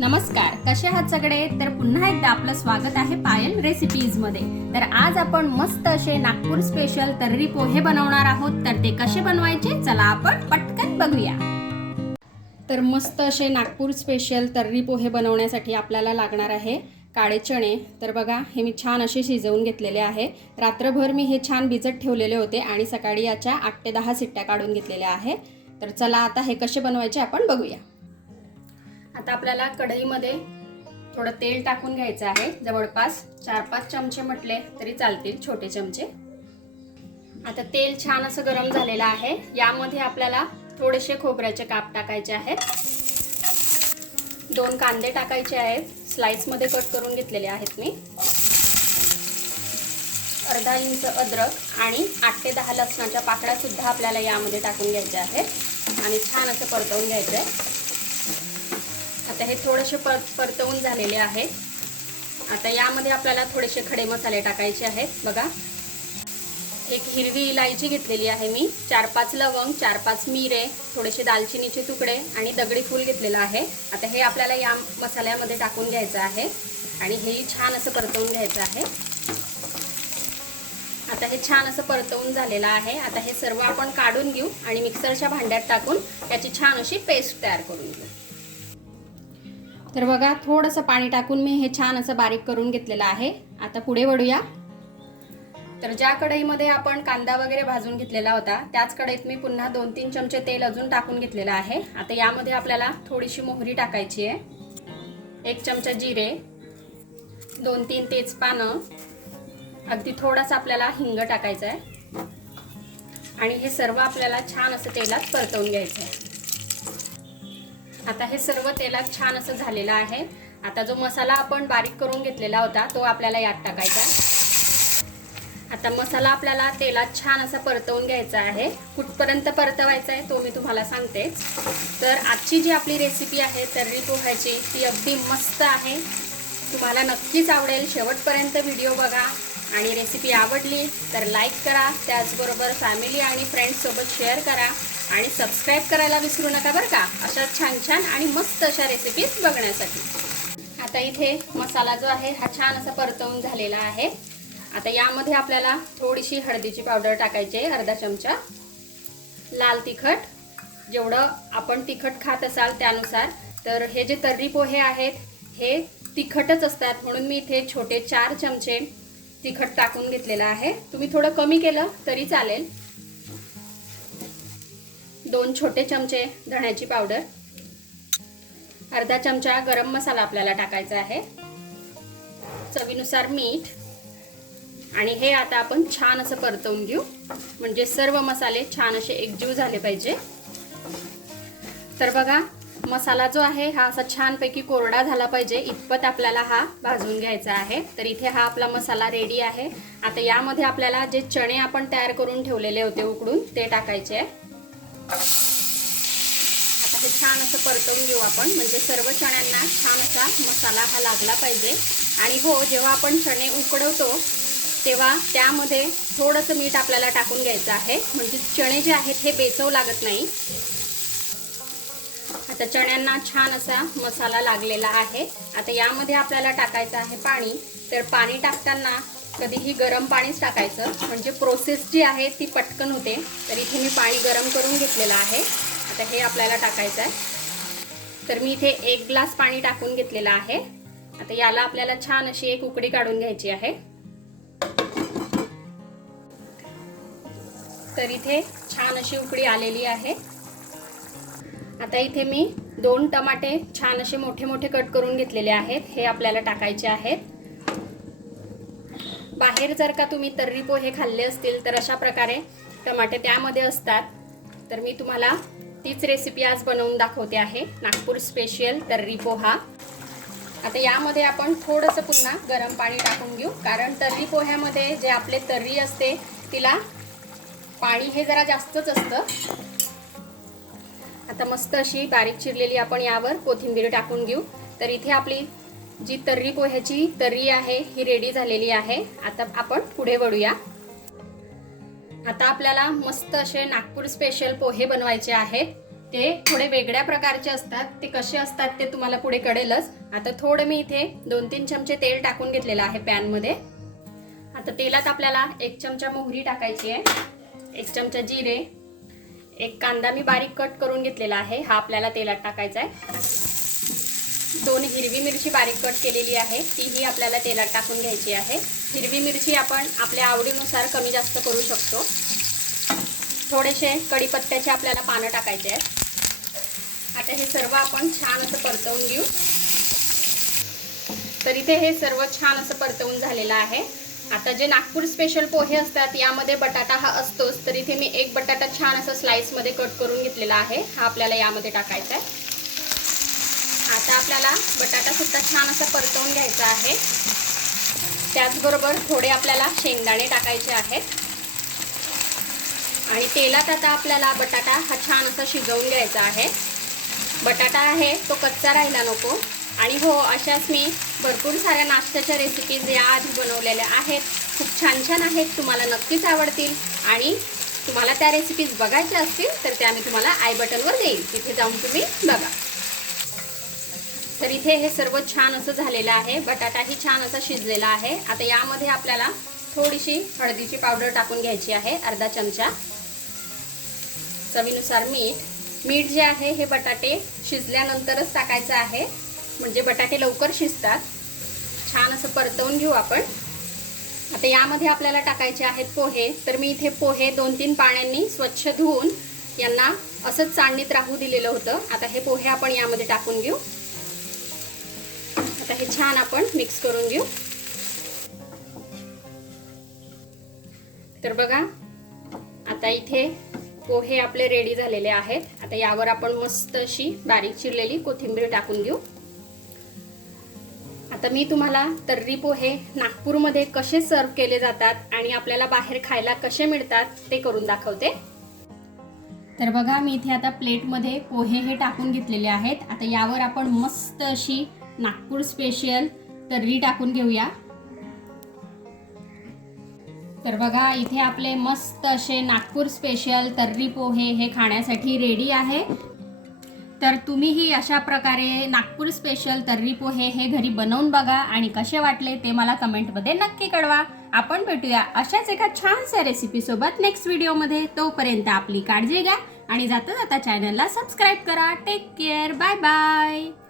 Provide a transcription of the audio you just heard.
नमस्कार, कसे आहात सगळे? तर पुन्हा एकदा आपलं स्वागत आहे पायल रेसिपीज मध्ये। तर आज आपण मस्त असे नागपूर स्पेशल तर्री पोहे बनवणार आहोत। तर ते कसे बनवायचे चला आपण पटकन बघूया। तर मस्त असे नागपूर स्पेशल तर्री पोहे बनवण्यासाठी आपल्याला लागणार आहे काळे चणे। तर बघा, हे मी छान असे शिजवून घेतलेले आहे। रात्रभर मी हे छान भिजत ठेवलेले होते आणि सकाळी याच्या 8 ते 10 शिट्ट्या काढून घेतलेल्या आहे। तर चला आता हे कसे बनवायचे आपण बघूया। आता आपल्याला कढईमध्ये थोडं तेल टाकून घ्यायचं आहे। जवळपास 4-5 चमचे म्हटले तरी चालतील, छोटे चमचे। आता तेल छान असं गरम झालेलं आहे। यामध्ये आपल्याला थोडेसे खोबऱ्याचे काप टाकायचे आहेत। 2 कांदे टाकायचे आहेत, स्लाइस मध्ये कट करून घेतलेले आहेत मी। अर्धा इंच अद्रक आणि 8 ते 10 लसणाच्या पाकळ्या सुद्धा आपल्याला यामध्ये टाकून घ्यायच्या आहेत आणि छान असं परतवून घ्यायचं आहे। आता हे थोडेसे परतवून झालेले आहे। आता यामध्ये आपल्याला थोडेसे खडे मसाले टाकायचे आहेत। बघा, एक हिरवी इलायची घेतलेली आहे मी, 4-5 लवंग, 4-5 मिरे, थोडेसे दालचिनीचे तुकडे आणि दगडी फूल घेतलेलं आहे। आता हे आपल्याला या मसाल्यामध्ये टाकून घ्यायचं आहे आणि हे छान असं परतवून घ्यायचं आहे। आता हे छान असं परतवून झालेलं आहे। आता हे सर्व आपण काढून घेऊ आणि मिक्सरच्या भांड्यात टाकून याची छान अशी पेस्ट तयार करून घेऊ। तर बघा, थोडंसं पाणी टाकून मी हे छान असं बारीक करून घेतलेलं आहे। आता पुढे वळूया। तर ज्या कढईमध्ये आपण कांदा वगैरे भाजून घेतलेला होता त्याच कढईत मी पुन्हा 2-3 चमचे तेल अजून टाकून घेतलेलं आहे। आता यामध्ये आपल्याला थोडीशी मोहरी टाकायची आहे, 1 चमचा जिरे, 2-3 तेजपानं, अगदी थोडासा आपल्याला हिंग टाकायचा आहे आणि हे सर्व आपल्याला छान असं तेलात परतवून घ्यायचं आहे। आता हे सर्व तेलात छान असं झालेलं आहे। आता जो मसाला आपण बारीक करून घेतलेला होता तो आपल्याला यात टाकायचा आहे। आता मसाला आपल्याला तेलात छान असा परतवून घ्यायचा आहे। कुठपर्यंत परतवायचा आहे तो मी तुम्हाला सांगते। तर आजची जी आपली रेसिपी आहे तर्री पोह्याची, ती अगदी मस्त आहे, तुम्हाला नक्कीच आवडेल। शेवटपर्यंत व्हिडिओ बघा आणि रेसिपी आवडली तर लाईक करा, त्याचबरोबर फॅमिली आणि फ्रेंड्स सोबत शेअर करा आणि सबस्क्राइब करायला विसरू नका बरं का, अशा छान छान आणि मस्त अशा रेसिपीज बघण्यासाठी। आता इथे मसाला जो आहे हा छान असा परतवून झालेला आहे। आता यामध्ये आपल्याला थोडीशी हळदीची पावडर टाकायची आहे, अर्धा चमचा, लाल तिखट, जेवढं आपण तिखट खात असाल त्यानुसार। तर हे जे तर्री पोहे आहेत हे तिखटच असतात म्हणून मी इथे छोटे 4 चमचे तिखट टाकून घेतलेलं आहे। तुम्ही थोडं कमी केलं तरी चालेल। 2 छोटे चमचे धण्याची पावडर, अर्धा चमचा गरम मसाला आपल्याला टाकायचा आहे, चवीनुसार मीठ आणि हे आता आपण छान असं परतवून घेऊ, म्हणजे सर्व मसाले छान असे एकजीव झाले पाहिजे। तर बघा, मसाला जो आहे हा असा छानपैकी कोरडा झाला पाहिजे इतपत आपल्याला हा भाजून घ्यायचा आहे। तर इथे हा आपला मसाला रेडी आहे। आता यामध्ये आपल्याला जे चणे आपण तयार करून ठेवलेले होते उकडून ते टाकायचे आहे। आता हे छान असं परतवून घेऊ आपण, म्हणजे सर्व चण्यांना छान असा मसाला हा लागला पाहिजे। आणि हो, जेव्हा आपण चणे उकडवतो तेव्हा त्यामध्ये थोडंसं मीठ आपल्याला टाकून घ्यायचं आहे, म्हणजे चणे जे आहेत हे बेचव लागत नाही। आता चण्यांना छान असा मसाला लागलेला आहे। आता यामध्ये आपल्याला टाकायचं आहे पाणी। तर पाणी टाकताना कधीही गरम पाणीच टाकायचं, म्हणजे प्रोसेस जी आहे ती पटकन होते। तर इथे मी पाणी गरम करून घेतलेलं आहे। आता हे आपल्याला टाकायचं आहे। तर मी इथे 1 ग्लास पाणी टाकून घेतलेलं आहे। आता याला आपल्याला छान अशी एक उकळी काढून घ्यायची आहे। तर इथे छान अशी उकळी आलेली आहे। आता इथे मी 2 टमाटे छान असे मोठे मोठे कट करून घेतलेले आहेत, हे आपल्याला टाकायचे आहेत। बाहेर जर का तुम्ही तर्री पोहे खाल्ले असतील तर अशा प्रकारे टमाटे त्यामध्ये असतात। तर मी तुम्हाला तीच रेसिपी आज बनवून दाखवते आहे, नागपूर स्पेशल तर्री पोहा। आता यामध्ये आपण थोडंसं पुन्हा गरम पाणी टाकून घेऊ, कारण तर्री पोह्यामध्ये जे आपले तर्री असते तिला पाणी हे जरा जास्तच असतं। आता मस्त अशी बारीक चिरलेली आपण यावर कोथिंबीर टाकून घेऊ। तर इथे आपली जी तर्री पोह्याची तर्री आहे ही रेडी झालेली आहे। आता आपण पुढे वळूया। आता आपल्याला मस्त असे नागपूर स्पेशल पोहे बनवायचे आहेत। ते थोडे वेगळ्या प्रकारचे असतात. ते कसे असतात ते तुम्हाला पुढे कळेलच. आता थोडं मी इथे 2-3 चमचे तेल टाकून घेतलेलं आहे पॅन मध्ये. आता तेलात आपल्याला 1 चमचा मोहरी टाकायची आहे, 1 चमचा जिरे, 1 कांदा मी बारीक कट करून घेतलेला आहे, हा आपल्याला तेलात टाकायचा आहे. 2 हिरवी मिरची बारीक कट केलेली आहे, तीही आपल्याला तेलात टाकून घ्यायची आहे. हिरवी मिरची आपण आपल्या आवडीनुसार कमी जास्त करू शकतो. थोडेसे कढीपत्त्याचे आपल्याला पानं टाकायचे आहेत. आता हे सर्व आपण छान असं परतवून घेऊ. तर इथे हे सर्व छान असं परतवून झालेलं आहे. आता जे नागपूर स्पेशल पोहे असतात यामध्ये बटाटा हा असतोच, तर इथे मी 1 बटाटा छान असं स्लाइस मध्ये कट करून घेतलेला आहे, हा आपल्याला यामध्ये टाकायचा आहे. आता आपल्याला बटाटा सुद्धा छान असं परतवून घ्यायचा आहे. त्याचबरोबर थोडे आपल्याला शेंगदाणे टाकायचे आहेत आणि तेलात आता आपल्याला बटाटा हा छान असा शिजवून घ्यायचा आहे. बटाटा आहे तो कच्चा राहायला नको. आणि हो, अशाच मी भरपूर साऱ्या नाश्त्याच्या रेसिपीज याआधी बनवलेल्या आहेत, खूप छान छान आहेत, तुम्हाला नक्कीच आवडतील. आणि तुम्हाला त्या रेसिपीज बघायच्या असतील तर त्या मी तुम्हाला आय बटनवर देईन, तिथे जाऊन तुम्ही बघा. तर इथे हे सर्व छान असं झालेलं आहे, बटाटाही छान असा शिजलेला आहे. आता यामध्ये आपल्याला थोडीशी हळदीची पावडर टाकून घ्यायची आहे, अर्धा चमचा. चवीनुसार मीठ जे आहे हे बटाटे शिजल्यानंतरच टाकायचं आहे, म्हणजे बटाटे लवकर शिजतात. छान असं परतवून घेऊ आपण. आता यामध्ये आपल्याला टाकायचे आहेत पोहे. तर मी इथे पोहे 2-3 पाण्याने स्वच्छ धुवून यांना असंच चाळणीत राहू दिलेलं होतं. आता हे पोहे आपण यामध्ये टाकून घेऊ. आता हे छान आपण मिक्स करून घेऊ. तर बघा, आता इथे पोहे आपले रेडी झालेले आहेत. आता यावर आपण मस्त अशी बारीक चिरलेली कोथिंबीर टाकून घेऊ. आता मी तुम्हाला तर्री पोहे नागपूरमध्ये कसे सर्व केले जातात आणि आपल्याला बाहेर खायला कसे मिळतात ते करून दाखवते. तर बघा, मी इथे आता प्लेटमध्ये पोहे हे टाकून घेतलेले आहेत. आता यावर आपण मस्त अशी नागपूर स्पेशल तर्री टाकून घेऊया. तर बघा, इथे आपले मस्त असे नागपूर स्पेशल तर्री पोहे हे खाण्यासाठी रेडी आहे. तर तुम्हीही अशा प्रकारे नागपूर स्पेशल तर्री पोहे हे घरी बनवून बघा आणि कसे वाटले ते मला कमेंटमध्ये नक्की कळवा. आपण भेटूया अशाच एका छानशा रेसिपीसोबत नेक्स्ट व्हिडिओमध्ये. तोपर्यंत आपली काळजी घ्या आणि जाता जाता चॅनलला सबस्क्राईब करा. Take care. Bye bye.